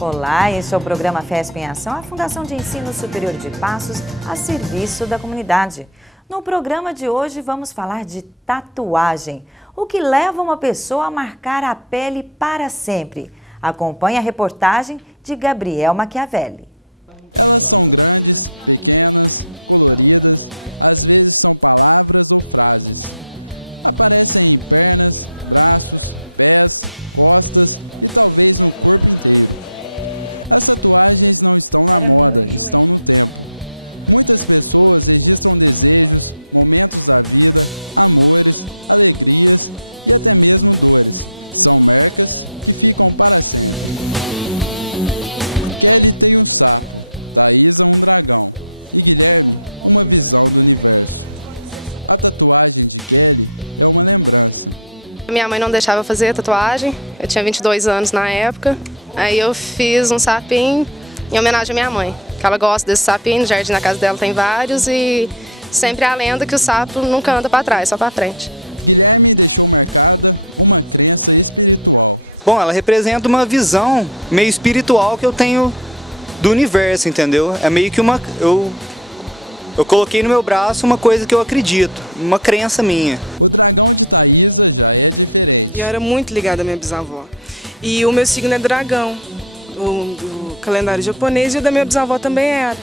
Olá, este é o programa FESP em Ação, a Fundação de Ensino Superior de Passos, a serviço da comunidade. No programa de hoje vamos falar de tatuagem, o que leva uma pessoa a marcar a pele para sempre. Acompanhe a reportagem de Gabriel Machiavelli. Elas são grandes, pequenas, coloridas, às vezes são palavras ou frases. Aparecem em pernas, braços, pés, costas e talvez no corpo inteiro. As tatuagens não estão na moda, estão no tempo. Muitas pessoas registram desejos, momentos da vida, amores, alegrias e até mesmo dores. São marcas que ficam para sempre. Kelly tem um sapo, Thaisa um dragão e Guilherme uma visão do universo. A tatuagem de Kelly é uma lembrança. Minha mãe não deixava fazer tatuagem, eu tinha 22 anos na época. Aí eu fiz um sapinho em homenagem à minha mãe, que ela gosta desse sapinho, no jardim da casa dela tem vários e sempre a lenda que o sapo nunca anda para trás, só para frente. Guilherme deixou marcada uma crença espiritual. Bom, ela representa uma visão meio espiritual que eu tenho do universo, entendeu? É meio que uma... Eu coloquei no meu braço uma coisa que eu acredito, uma crença minha. O dragão de Thaisa já é diferente. Eu era muito ligada à minha bisavó. E o meu signo é dragão, do calendário japonês, e o da minha bisavó também era.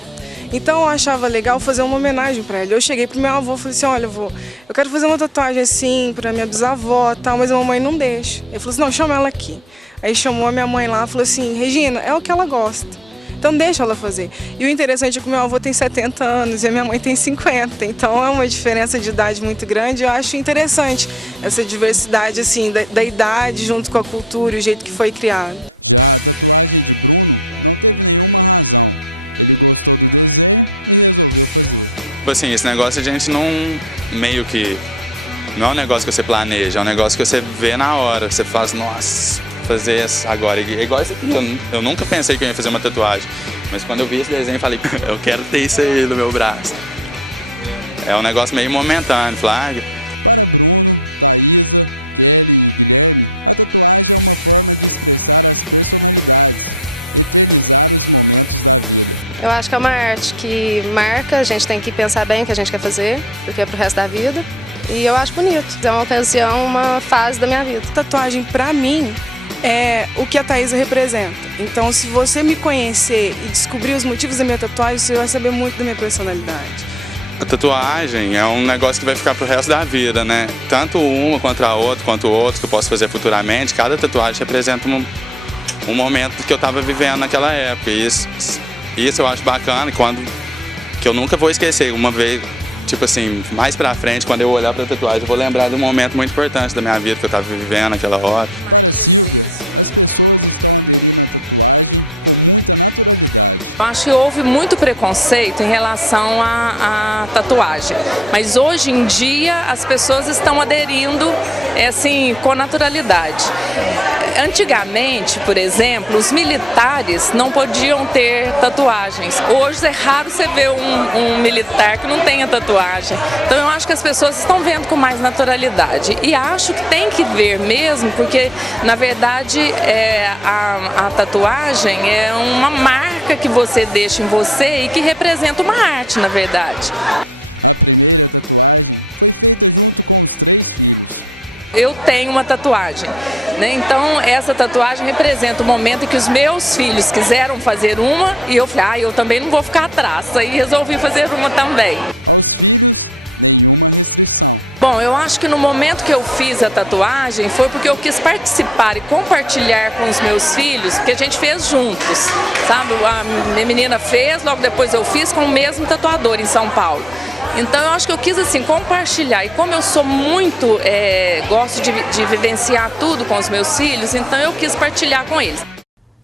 Então eu achava legal fazer uma homenagem para ela. Eu cheguei pro meu avô e falei assim, olha, avô, eu quero fazer uma tatuagem assim para minha bisavó e tal, mas a mamãe não deixa. Ele falou assim, não, chama ela aqui. Aí chamou a minha mãe lá e falou assim, Regina, é o que ela gosta. Então deixa ela fazer. E o interessante é que o meu avô tem 70 anos e a minha mãe tem 50. Então é uma diferença de idade muito grande. Eu acho interessante essa diversidade assim, da idade junto com a cultura e o jeito que foi criado. Já a tatuagem de Bruno não teve nenhuma razão. Ele gostou do desenho e resolveu fazer. Assim, esse negócio a gente não meio que... Não é um negócio que você planeja, é um negócio que você vê na hora. Você faz, nossa... fazer agora, igual esse aqui, eu nunca pensei que eu ia fazer uma tatuagem, mas quando eu vi esse desenho eu falei, eu quero ter isso aí no meu braço. É um negócio meio momentâneo, Flávio. Para Bruno, Thaisa, Kelly e Guilherme, a tatuagem é uma forma de expressar as personalidades, eternizar os momentos da vida. Eu acho que é uma arte que marca, a gente tem que pensar bem o que a gente quer fazer, porque é pro resto da vida, e eu acho bonito, é uma ocasião, uma fase da minha vida. Tatuagem pra mim é o que a Thaisa representa. Então, se você me conhecer e descobrir os motivos da minha tatuagem, você vai saber muito da minha personalidade. A tatuagem é um negócio que vai ficar pro resto da vida, né? Tanto uma quanto a outra, quanto outros que eu posso fazer futuramente, cada tatuagem representa um momento que eu estava vivendo naquela época. E isso eu acho bacana, que eu nunca vou esquecer. Uma vez, tipo assim, mais pra frente, quando eu olhar pra tatuagem, eu vou lembrar de um momento muito importante da minha vida que eu tava vivendo naquela hora. Para Silvia, as pessoas estão aderindo à tatuagem com muita naturalidade. Eu acho que houve muito preconceito em relação à tatuagem, mas hoje em dia as pessoas estão aderindo assim, com naturalidade. Antigamente, por exemplo, os militares não podiam ter tatuagens. Hoje é raro você ver um militar que não tenha tatuagem. Então eu acho que as pessoas estão vendo com mais naturalidade. E acho que tem que ver mesmo, porque na verdade a tatuagem é uma marca que você deixa em você e que representa uma arte, na verdade. A primeira tatuagem foi feita junto com os 3 filhos. Eu tenho uma tatuagem, né? Então essa tatuagem representa o momento em que os meus filhos quiseram fazer uma e eu falei, eu também não vou ficar atrás, aí resolvi fazer uma também. Aos filhos, nenhuma restrição. Bom, eu acho que no momento que eu fiz a tatuagem foi porque eu quis participar e compartilhar com os meus filhos, porque a gente fez juntos, sabe? A minha menina fez, logo depois eu fiz com o mesmo tatuador em São Paulo. Então eu acho que eu quis assim compartilhar, e como eu sou muito, gosto de vivenciar tudo com os meus filhos, então eu quis partilhar com eles.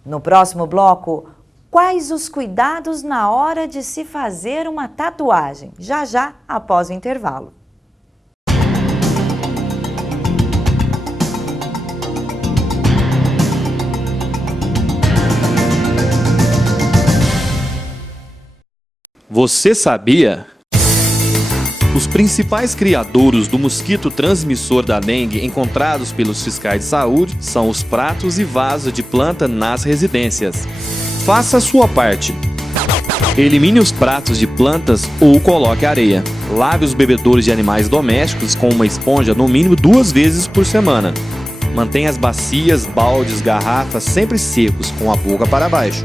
No próximo bloco, quais os cuidados na hora de se fazer uma tatuagem? Já já, após o intervalo. Você sabia? O Os principais criadouros do mosquito transmissor da dengue encontrados pelos fiscais de saúde são os pratos e vasos de planta nas residências. Faça a sua parte. Elimine os pratos de plantas ou coloque areia. Lave os bebedouros de animais domésticos com uma esponja no mínimo 2 vezes por semana. Mantenha as bacias, baldes, garrafas sempre secos, com a boca para baixo.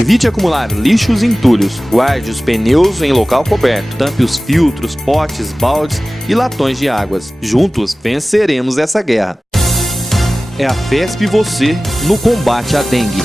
Evite acumular lixos e entulhos. Guarde os pneus em local coberto. Tampe os filtros, potes, baldes e latões de águas. Juntos venceremos essa guerra. É a FESP e você no combate à dengue.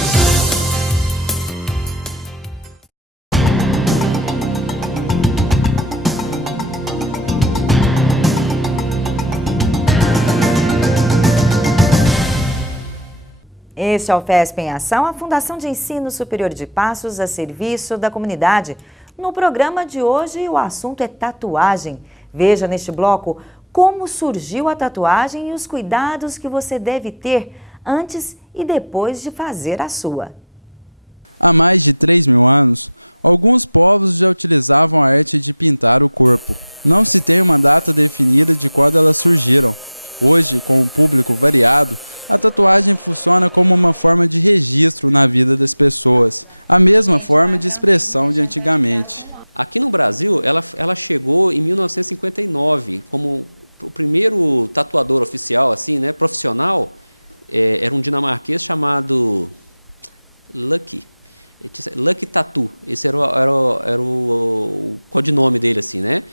Este é o FESP em Ação, a Fundação de Ensino Superior de Passos a serviço da comunidade. No programa de hoje, o assunto é tatuagem. Veja neste bloco como surgiu a tatuagem e os cuidados que você deve ter antes e depois de fazer a sua. Há mais de 3.000 anos, alguns povos já utilizavam a arte de pintar o corpo. Não se tem uma data definida de quando elas surgiram. Hoje, com um público variado, a tatuagem funciona como uma forma de registro na vida das pessoas, a mesma forma de expressão de antigamente. Aqui no Brasil, ela chegou em 1959 como o primeiro tatuador oficial, assim, né, profissional. Era um dinamarquês chamado Lucky Tattoo. Esse era o codinome dele, assim, né?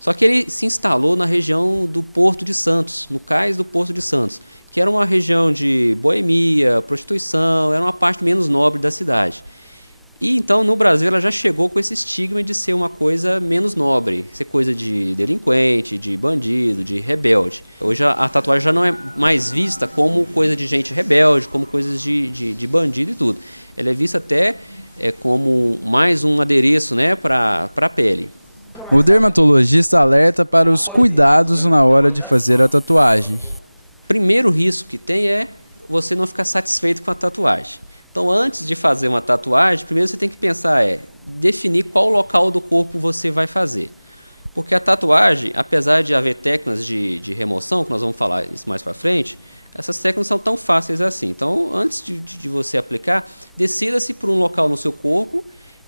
Só que ele se instalou na região do Porto de Santos, no cais do Porto de Santos, que era uma região de boemia, prostituição, era uma parte menos nobre da cidade. E então no Brasil ela já chegou com esse estigma de ser uma coisa menos nobre, ser coisa de delinquente, de bandido, de rebelde. Hoje a tatuagem já não é mais vista como coisa de gente rebelde, como coisas de bandido e tudo. Ela é vista até como mais um adereço, né, para a pele. O dermatologista alerta para os cuidados na hora de fazer a tatuagem. Primeiro risco que tem é você não ficar satisfeito com a tatuagem. Então, antes de fazer uma tatuagem, primeiro você tem que pensar, definir qual local do corpo você vai fazer. Porque a tatuagem, apesar de haver técnicas de remoção, que nós vamos falar isso mais para frente, essas técnicas não são tão fáceis assim. Então, antes de você aplicar, decida-se por um local no seu corpo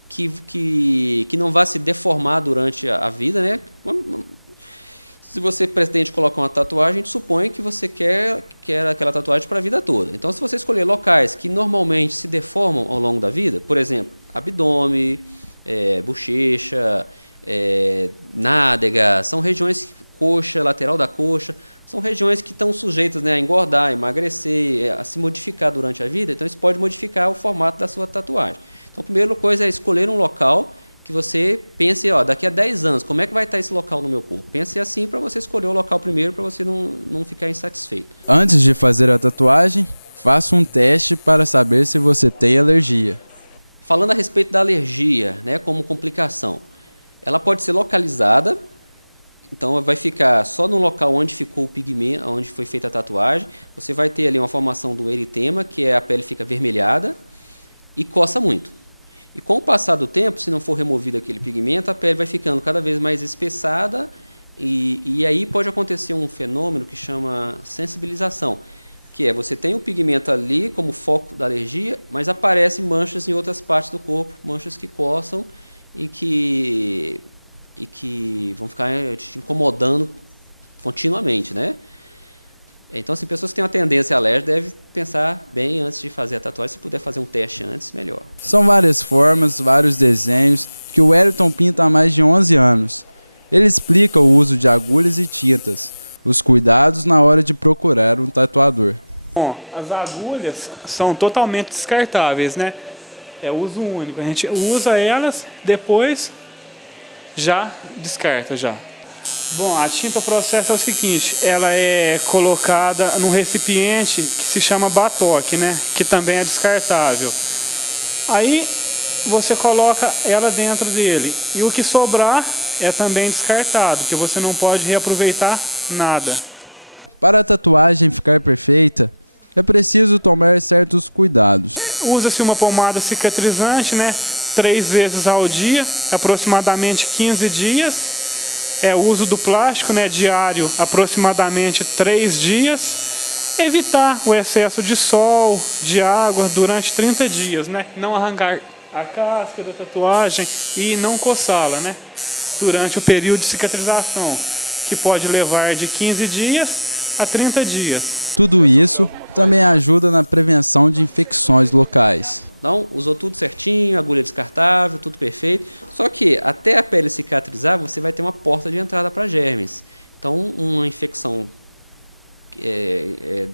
que não vá se deformar durante a vida, né? Se você pretende colocar uma tatuagem, a gente supõe que você quer aquela tatuagem para a vida toda. Então, se você escolher locais que normalmente se deformam ao longo da vida, por exemplo, abdômen, bochecha, nádega, são regiões, coxa, lateral da coxa, são regiões que estão sujeitas, né, a engordar, a emagrecer, a se modificar durante a vida. Então, isso pode modificar o formato da sua tatuagem. Então, a primeira coisa é escolher um local que você pense, daqui a 10 anos, como é que vai estar esse local no meu corpo? Pense assim para você escolher o local primeiro, para você não ficar insatisfeito. Antes de fazer a tatuagem, faça um teste para saber se você tem alergia. Falando a respeito da alergia, né, como complicação, ela pode ser localizada, então vai ficar só no local onde ficou o pigmento, onde foi feita a tatuagem. Você vai ter ali uma formação do eritema, que é a pele fica avermelhada e coça muito. E com o passar do tempo, se não for removido aquele pigmento, a pele vai ficando cada vez mais espessada e aí pode acontecer um fenômeno que chama sensibilização, que é você tem o pigmento ali como foco da alergia, mas aparecem manchas em outras partes do corpo, manchas que coçam e que vão ficar te incomodando continuamente, né? Então, assim, pessoas que têm uma tendência alérgica devem pensar bem antes de fazer a tatuagem. Se puder fazer um teste antes, melhor. São várias formas, vários desenhos que o Wellington pinta há mais de 11 anos. Ele explica o uso de agulhas e tintas, os cuidados na hora de procurar um tatuador. Bom, as agulhas são totalmente descartáveis, né? É uso único. A gente usa elas, depois já descarta já. Bom, a tinta, o processo é o seguinte, ela é colocada num recipiente que se chama batoque, né? Que também é descartável. Aí você coloca ela dentro dele e o que sobrar é também descartado, porque você não pode reaproveitar nada. Para a tatuagem ficar perfeita, é preciso tomar certos cuidados. Usa-se uma pomada cicatrizante, né? 3 vezes ao dia, aproximadamente 15 dias. o uso do plástico, né, diário, aproximadamente 3 dias. Evitar o excesso de sol, de água durante 30 dias, né? Não arrancar a casca da tatuagem e não coçá-la, né? Durante o período de cicatrização, que pode levar de 15 dias a 30 dias. Tudo isso também ajuda na prevenção de infecções locais. Então, usou tudo certinho, agulha descartável, tudo perfeito. Só que até a pele cicatrizar, você vai ter uma porta de entrada para germes. Então, uma infecção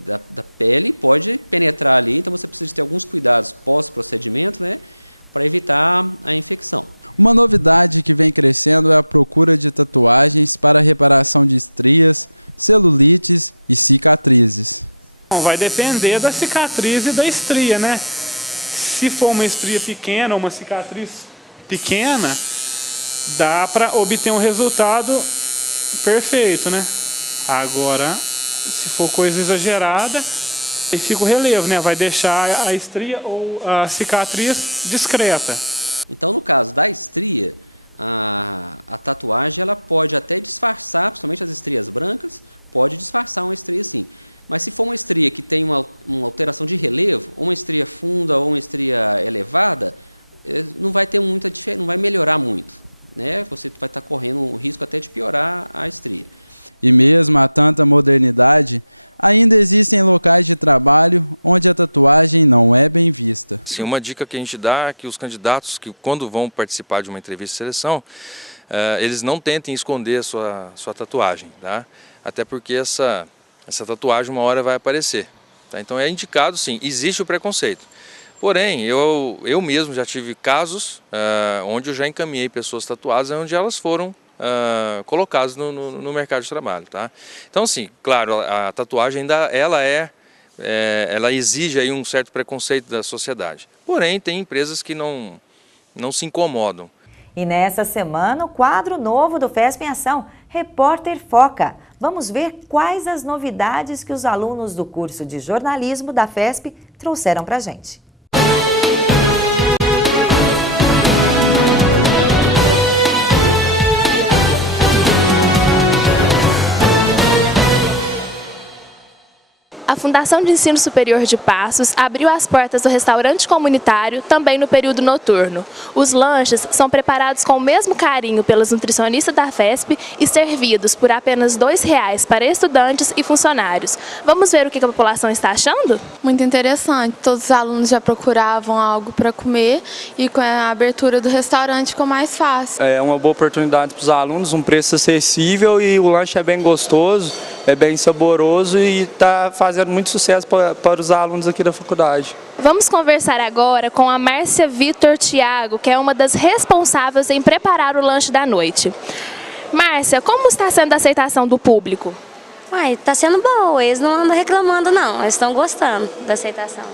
da pele pode penetrar ali. Então, você precisa ter alguns cuidados pós-procedimento, né, para evitar a infecção. Uma novidade que vem crescendo é a procura de tatuagens para reparação de estrias, celulites e cicatrizes. Vai depender da cicatriz e da estria, né? Se for uma estria pequena ou uma cicatriz pequena, dá para obter um resultado perfeito, né? Agora, se for coisa exagerada, aí fica o relevo, né? Vai deixar a estria ou a cicatriz discreta. Então, no caso da estria, a tatuagem ela pode até disfarçar, principalmente as estrias brancas, pode disfarçar uma estria sim. Mas se for uma estria que tem uma alteração de relevo, ou uma estria funda ou uma estria elevada, não vai ter muita diferença, não vai melhorar muito, né? Você vai estar correndo o risco até de piorar a estria. E mesmo a tanta modernidade, ainda existem locais de trabalho onde a tatuagem não é bem vista. Sim, uma dica que a gente dá é que os candidatos, que quando vão participar de uma entrevista de seleção, eles não tentem esconder a sua tatuagem, tá? Até porque essa tatuagem uma hora vai aparecer. Tá? Então é indicado, sim, existe o preconceito. Porém, eu mesmo já tive casos onde eu já encaminhei pessoas tatuadas onde elas foram colocadas no mercado de trabalho. Tá? Então, sim, claro, a tatuagem ainda ela exige aí um certo preconceito da sociedade. Porém, tem empresas que não se incomodam. E nessa semana, o quadro novo do FESP em Ação, Repórter Foca. Vamos ver quais as novidades que os alunos do curso de jornalismo da FESP trouxeram para a gente. A Fundação de Ensino Superior de Passos abriu as portas do restaurante comunitário também no período noturno. Os lanches são preparados com o mesmo carinho pelos nutricionistas da FESP e servidos por apenas R$ 2,00 para estudantes e funcionários. Vamos ver o que a população está achando? Muito interessante. Todos os alunos já procuravam algo para comer e com a abertura do restaurante ficou mais fácil. É uma boa oportunidade para os alunos, um preço acessível e o lanche é bem gostoso, é bem saboroso e está fazendo muito sucesso para os alunos aqui da faculdade. Vamos conversar agora com a Márcia Vitor Thiago, que é uma das responsáveis em preparar o lanche da noite. Márcia, como está sendo a aceitação do público? Está sendo bom, eles não andam reclamando não, eles estão gostando da aceitação.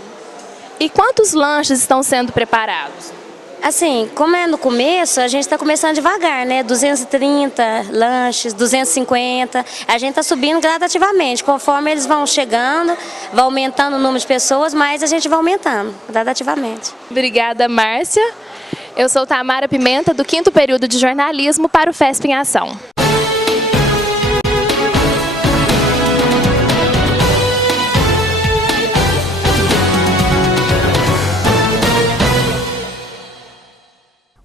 E quantos lanches estão sendo preparados? Assim, como é no começo, a gente está começando devagar, né? 230 lanches, 250. A gente está subindo gradativamente. Conforme eles vão chegando, vai aumentando o número de pessoas, mas a gente vai aumentando gradativamente. Obrigada, Márcia. Eu sou Tamara Pimenta, do 5º período de jornalismo para o FESP em Ação.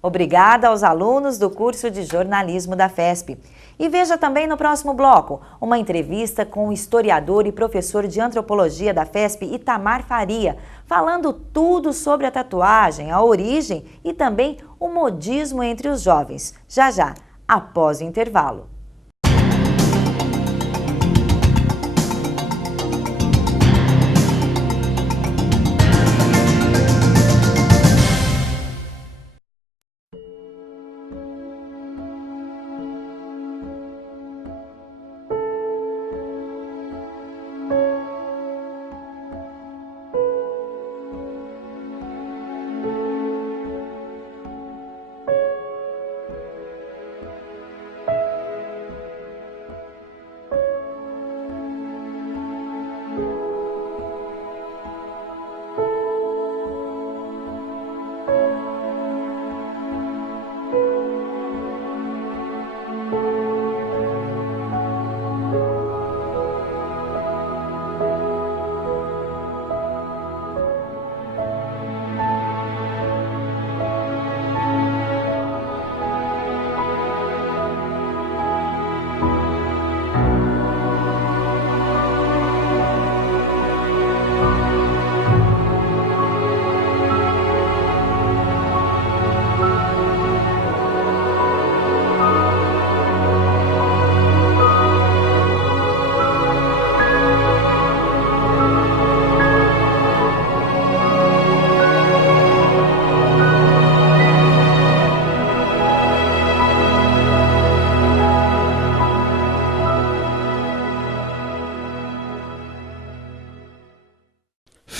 Obrigada aos alunos do curso de jornalismo da FESP. E veja também no próximo bloco uma entrevista com o historiador e professor de antropologia da FESP, Itamar Faria, falando tudo sobre a tatuagem, a origem e também o modismo entre os jovens. Já já, após o intervalo.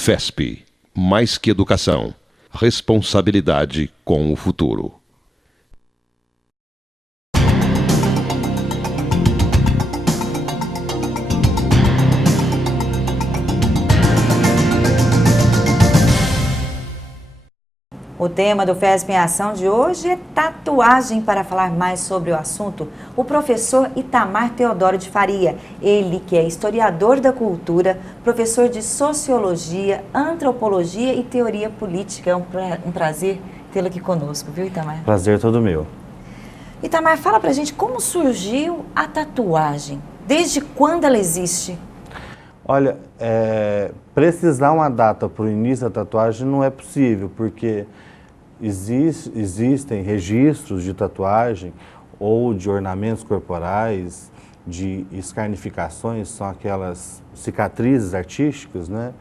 FESP, mais que educação, responsabilidade com o futuro. O tema do FESP em Ação de hoje é tatuagem. Para falar mais sobre o assunto, o professor Itamar Teodoro de Faria, ele que é historiador da cultura, professor de Sociologia, Antropologia e Teoria Política. É um prazer tê-lo aqui conosco, viu, Itamar? Prazer todo meu. Itamar, fala pra gente como surgiu a tatuagem, desde quando ela existe? Olha, precisar uma data para o início da tatuagem não é possível, porque existem registros de tatuagem ou de ornamentos corporais, de escarnificações, são aquelas cicatrizes artísticas, né,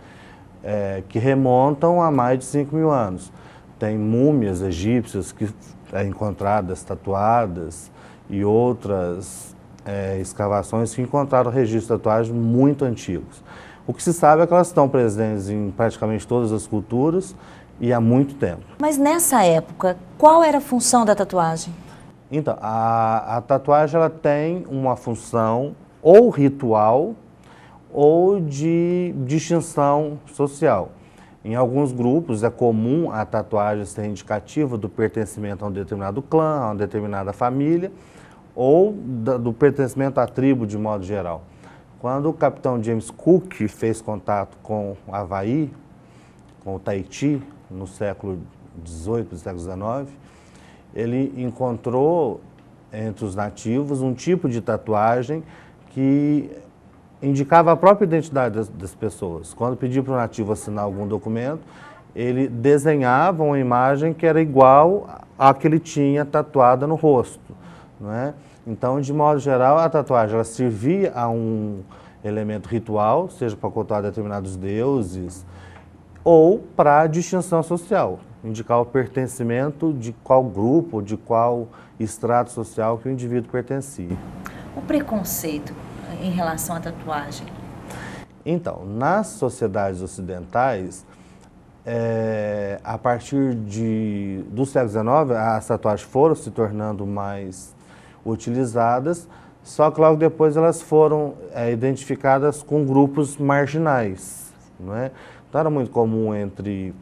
que remontam a mais de 5.000 anos. Tem múmias egípcias que encontradas tatuadas e outras escavações que encontraram registros de tatuagem muito antigos. O que se sabe é que elas estão presentes em praticamente todas as culturas e há muito tempo. Mas nessa época, qual era a função da tatuagem? Então, a tatuagem ela tem uma função ou ritual ou de distinção social. Em alguns grupos é comum a tatuagem ser indicativa do pertencimento a um determinado clã, a uma determinada família, ou do pertencimento à tribo de modo geral. Quando o capitão James Cook fez contato com o Havaí, com o Tahiti, no século XVIII e século XIX, ele encontrou entre os nativos um tipo de tatuagem que indicava a própria identidade das pessoas. Quando pedia para o nativo assinar algum documento, ele desenhava uma imagem que era igual à que ele tinha tatuada no rosto, não é? Então, de modo geral, a tatuagem ela servia a um elemento ritual, seja para cultuar determinados deuses, ou para a distinção social, indicar o pertencimento de qual grupo, de qual estrato social que o indivíduo pertencia. O preconceito em relação à tatuagem? Então, nas sociedades ocidentais, a partir do século XIX, as tatuagens foram se tornando mais utilizadas, só que logo depois elas foram identificadas com grupos marginais, não é? Então era muito comum entre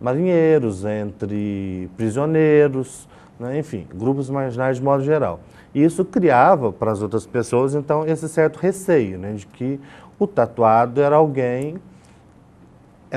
marinheiros, entre prisioneiros, né? Enfim, grupos marginais de modo geral. E isso criava para as outras pessoas, então, esse certo receio, né, de que o tatuado era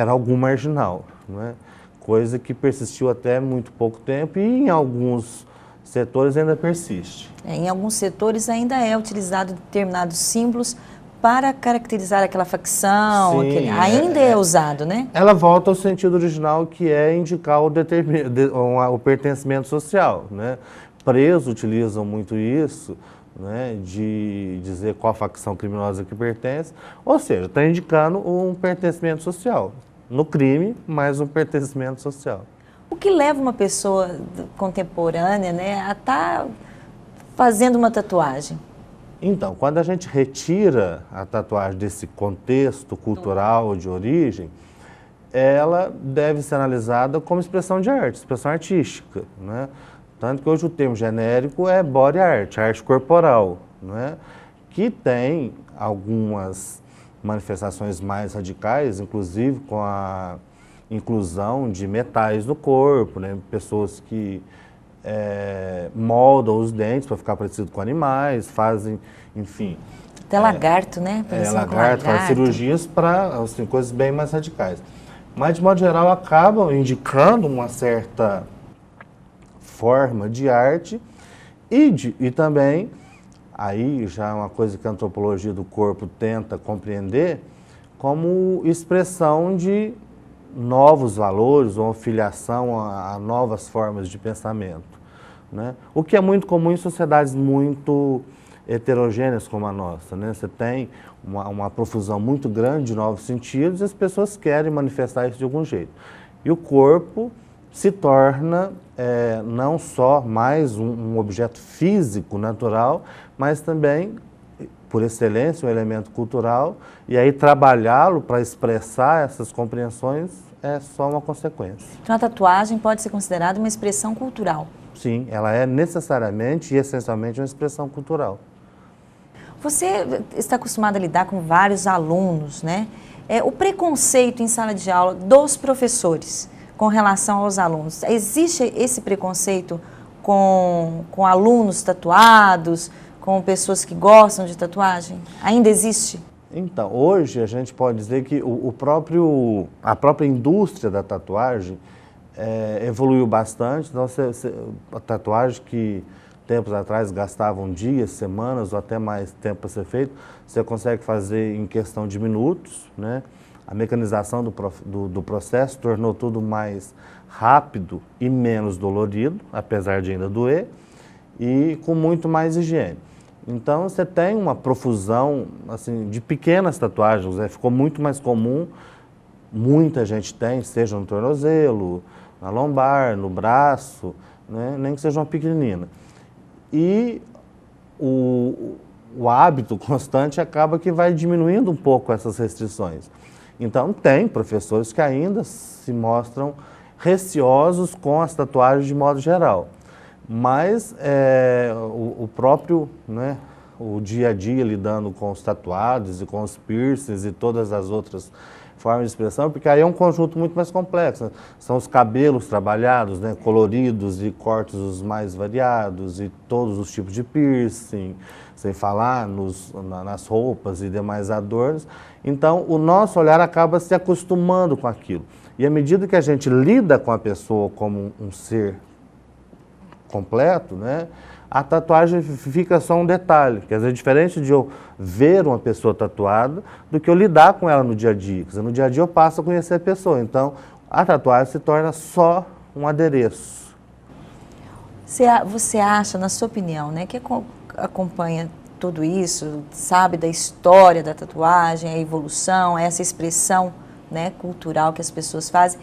algum marginal, né? Coisa que persistiu até muito pouco tempo e em alguns setores ainda persiste. Em alguns setores ainda é utilizado determinados símbolos para caracterizar aquela facção, Sim, ainda é usado, né? Ela volta ao sentido original, que é indicar o pertencimento social, né? Presos utilizam muito isso, né, de dizer qual facção criminosa que pertence, ou seja, está indicando um pertencimento social. No crime, mas um pertencimento social. O que leva uma pessoa contemporânea, né, a estar fazendo uma tatuagem? Então, quando a gente retira a tatuagem desse contexto cultural de origem, ela deve ser analisada como expressão de arte, expressão artística, né? Tanto que hoje o termo genérico é body art, arte corporal, né? Que tem algumas manifestações mais radicais, inclusive com a inclusão de metais no corpo, né? Pessoas que moldam os dentes para ficar parecido com animais, fazem, enfim... Até lagarto, né? Lagarto, faz cirurgias para assim, coisas bem mais radicais. Mas, de modo geral, acabam indicando uma certa forma de arte e também, aí já é uma coisa que a antropologia do corpo tenta compreender, como expressão de novos valores ou filiação a novas formas de pensamento, né? O que é muito comum em sociedades muito heterogêneas como a nossa, né? Você tem uma profusão muito grande de novos sentidos e as pessoas querem manifestar isso de algum jeito. E o corpo se torna não só mais um objeto físico, natural, mas também por excelência, um elemento cultural, e aí trabalhá-lo para expressar essas compreensões é só uma consequência. Então a tatuagem pode ser considerada uma expressão cultural? Sim, ela é necessariamente e essencialmente uma expressão cultural. Você está acostumado a lidar com vários alunos, né? O preconceito em sala de aula dos professores com relação aos alunos, existe esse preconceito com alunos tatuados, com pessoas que gostam de tatuagem? Ainda existe? Então, hoje a gente pode dizer que a própria indústria da tatuagem evoluiu bastante. Então, a tatuagem que tempos atrás gastavam dias, semanas ou até mais tempo para ser feito, você consegue fazer em questão de minutos, né? A mecanização do processo tornou tudo mais rápido e menos dolorido, apesar de ainda doer, e com muito mais higiene. Então você tem uma profusão assim, de pequenas tatuagens, ficou muito mais comum, muita gente tem, seja no tornozelo, na lombar, no braço, né? Nem que seja uma pequenina. E o hábito constante acaba que vai diminuindo um pouco essas restrições. Então tem professores que ainda se mostram receosos com as tatuagens de modo geral. Mas o próprio, né, o dia a dia lidando com os tatuados e com os piercings e todas as outras formas de expressão, porque aí é um conjunto muito mais complexo, né? São os cabelos trabalhados, né, coloridos e cortes os mais variados e todos os tipos de piercing, sem falar nas roupas e demais adornos. Então o nosso olhar acaba se acostumando com aquilo. E à medida que a gente lida com a pessoa como um ser completo, né, a tatuagem fica só um detalhe. Quer dizer, diferente de eu ver uma pessoa tatuada do que eu lidar com ela no dia a dia. Quer dizer, no dia a dia eu passo a conhecer a pessoa. Então, a tatuagem se torna só um adereço. Você acha, na sua opinião, né, que acompanha tudo isso, sabe da história da tatuagem, a evolução, essa expressão, né, cultural que as pessoas fazem,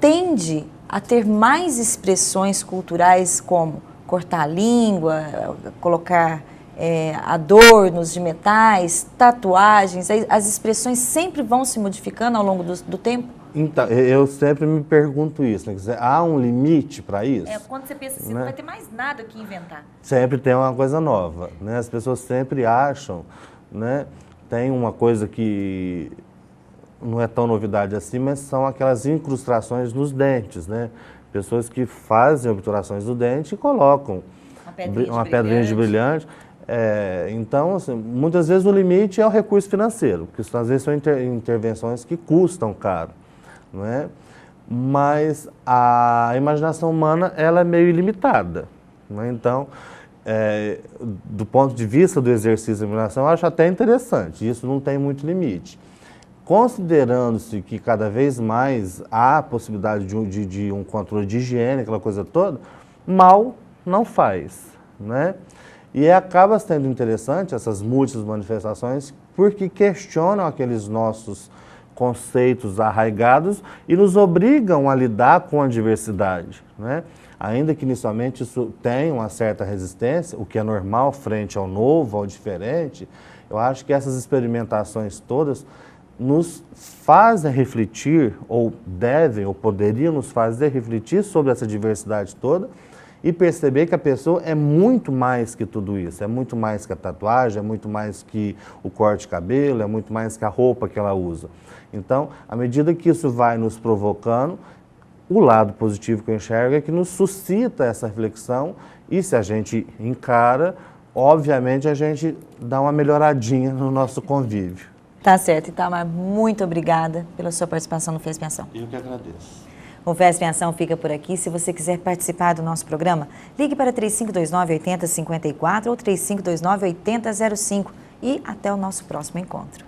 tende a ter mais expressões culturais como cortar a língua, colocar adornos de metais, tatuagens, as expressões sempre vão se modificando ao longo do tempo? Então, eu sempre me pergunto isso, né? Quer dizer, há um limite para isso? Quando você pensa assim, né? Não vai ter mais nada que inventar. Sempre tem uma coisa nova, né? As pessoas sempre acham, né? Tem uma coisa que não é tão novidade assim, mas são aquelas incrustações nos dentes, né? Pessoas que fazem obturações do dente e colocam uma pedrinha de brilhante. Então, assim, muitas vezes o limite é o recurso financeiro, porque às vezes são intervenções que custam caro, não é? Mas a imaginação humana ela é meio ilimitada, não é? Então, do ponto de vista do exercício da imaginação, eu acho até interessante, isso não tem muito limite. Considerando-se que cada vez mais há a possibilidade de um controle de higiene, aquela coisa toda, mal não faz, né? E acaba sendo interessante essas múltiplas manifestações porque questionam aqueles nossos conceitos arraigados e nos obrigam a lidar com a diversidade, né? Ainda que inicialmente isso tenha uma certa resistência, o que é normal frente ao novo, ao diferente, eu acho que essas experimentações todas nos fazem refletir, ou devem, ou poderiam nos fazer refletir sobre essa diversidade toda e perceber que a pessoa é muito mais que tudo isso, é muito mais que a tatuagem, é muito mais que o corte de cabelo, é muito mais que a roupa que ela usa. Então, à medida que isso vai nos provocando, o lado positivo que eu enxergo é que nos suscita essa reflexão e se a gente encara, obviamente a gente dá uma melhoradinha no nosso convívio. Tá certo, Itamar, muito obrigada pela sua participação no FESP em Ação. Eu que agradeço. O FESP em Ação fica por aqui. Se você quiser participar do nosso programa, ligue para 3529-8054 ou 3529-8005 e até o nosso próximo encontro.